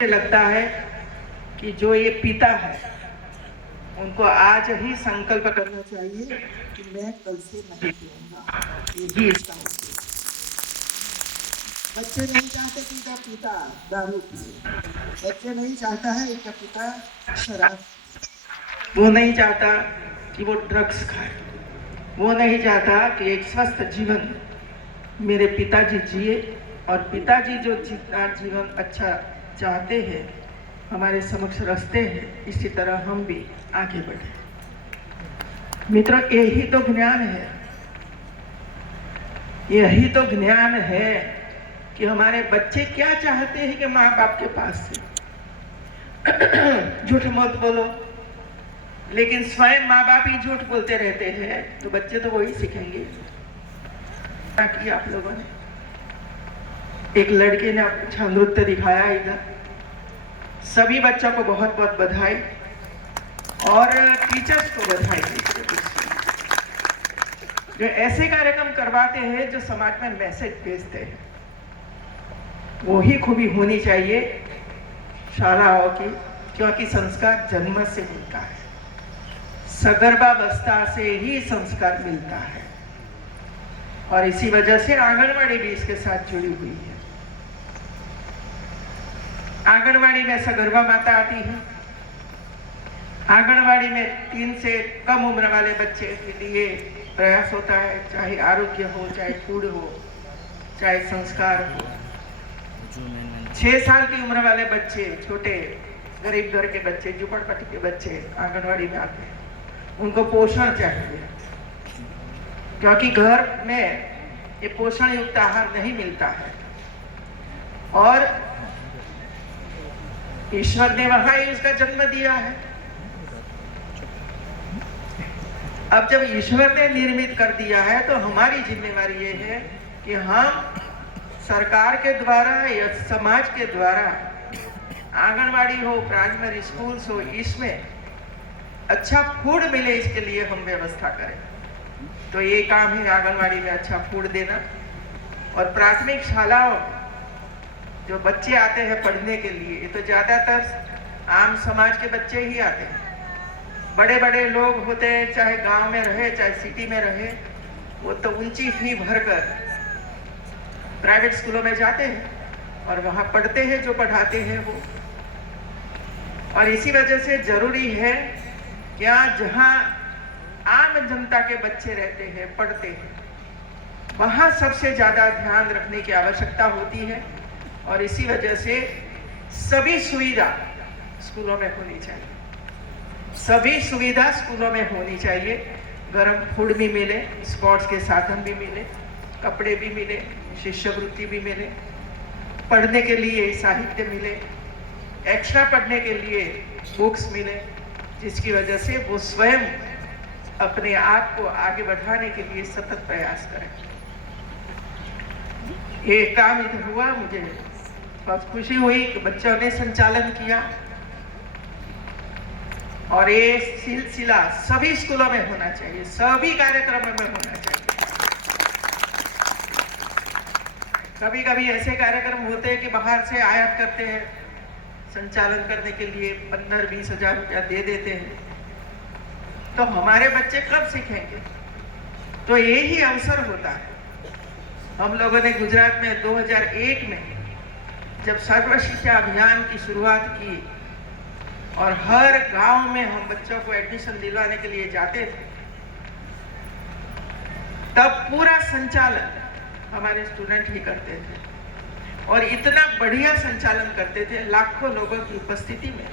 मुझे लगता है कि जो ये पिता है उनको आज ही संकल्प करना चाहिए कि मैं कल से नहीं पीऊंगा। यही इसका उद्देश्य। बच्चे नहीं चाहते कि इनका पिता दारू पिए, बच्चे नहीं चाहता है इनका पिता शराब, वो नहीं चाहता कि वो ड्रग्स खाए, वो नहीं चाहता कि एक स्वस्थ जीवन मेरे पिताजी जिए। और पिताजी जो जितना जीवन अच्छा चाहते हैं, हमारे समक्ष रखते हैं, इसी तरह हम भी आगे बढ़े। मित्रों, यही तो ज्ञान है, यही तो ज्ञान है कि हमारे बच्चे क्या चाहते हैं कि माँ बाप के पास से। झूठ मत बोलो, लेकिन स्वयं माँ बाप ही झूठ बोलते रहते हैं तो बच्चे तो वही सीखेंगे। क्या किया आप लोगों ने? एक लड़के ने अच्छा नृत्य दिखाया इधर। सभी बच्चों को बहुत बहुत बधाई और टीचर्स को बधाई। जो ऐसे कार्यक्रम करवाते हैं जो समाज में मैसेज भेजते हैं, वही खूबी होनी चाहिए शालाओं की, क्योंकि संस्कार जन्म से मिलता है, सगर्भावस्था से ही संस्कार मिलता है। और इसी वजह से आंगनवाड़ी भी इसके साथ जुड़ी हुई है। आंगनवाड़ी में सगर्भा माता आती है। आंगनवाड़ी में 3 से कम उम्र वाले बच्चे के लिए प्रयास होता है, चाहे आरोग्य हो, चाहे फूड हो, चाहे संस्कार हो। 6 साल की उम्र वाले बच्चे, छोटे गरीब घर के बच्चे, झुपड़पट्टी के बच्चे आंगनवाड़ी में आते हैं। उनको पोषण चाहिए, क्योंकि घर में ये पोषण युक्त आहार नहीं मिलता है। और ईश्वर ने वहां ही उसका जन्म दिया है। अब जब ईश्वर ने निर्मित कर दिया है तो हमारी जिम्मेवारी ये है कि हम सरकार के द्वारा या समाज के द्वारा, आंगनवाड़ी हो, प्राइमरी स्कूल्स हो, इसमें अच्छा फूड मिले, इसके लिए हम व्यवस्था करें। तो ये काम है आंगनवाड़ी में अच्छा फूड देना। और प्राथमिक शालाओं जो बच्चे आते हैं पढ़ने के लिए, ये तो ज्यादातर आम समाज के बच्चे ही आते हैं। बड़े बड़े लोग होते हैं, चाहे गांव में रहे चाहे सिटी में रहे, वो तो ऊंची फी भरकर प्राइवेट स्कूलों में जाते हैं और वहां पढ़ते हैं जो पढ़ाते हैं वो। और इसी वजह से जरूरी है कि जहां आम जनता के बच्चे रहते हैं, पढ़ते हैं, वहां सबसे ज्यादा ध्यान रखने की आवश्यकता होती है। और इसी वजह से सभी सुविधा स्कूलों में होनी चाहिए, सभी सुविधा स्कूलों में होनी चाहिए। गर्म फूड भी मिले, स्पोर्ट्स के साधन भी मिले, कपड़े भी मिले, शिष्यवृत्ति भी मिले, पढ़ने के लिए साहित्य मिले, एक्स्ट्रा पढ़ने के लिए बुक्स मिले, जिसकी वजह से वो स्वयं अपने आप को आगे बढ़ाने के लिए सतत प्रयास करें। ये काम इधर हुआ, मुझे बहुत खुशी हुई कि बच्चों ने संचालन किया। और ये सिलसिला सभी स्कूलों में होना चाहिए, सभी कार्यक्रमों में होना चाहिए। कभी कभी ऐसे कार्यक्रम होते हैं कि बाहर से आयात करते हैं, संचालन करने के लिए 15-20 हजार रुपया दे देते हैं। तो हमारे बच्चे कब सीखेंगे? तो यही अवसर होता है। हम लोगों ने गुजरात में 2001 में जब सर्व शिक्षा अभियान की शुरुआत की और हर गांव में हम बच्चों को एडमिशन दिलवाने के लिए जाते थे, तब पूरा संचालन हमारे स्टूडेंट ही करते थे। और इतना बढ़िया संचालन करते थे लाखों लोगों की उपस्थिति में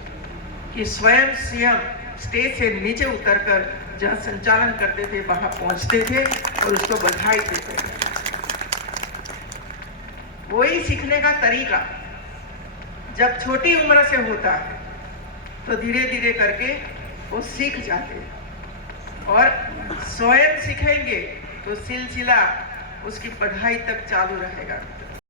कि स्वयं सीएम स्टेज से नीचे उतरकर जहां संचालन करते थे वहां पहुंचते थे और उसको बधाई देते थे। वही सीखने का तरीका जब छोटी उम्र से होता है तो धीरे धीरे करके वो सीख जाते हैं। और स्वयं सीखेंगे तो सिलसिला उसकी पढ़ाई तक चालू रहेगा।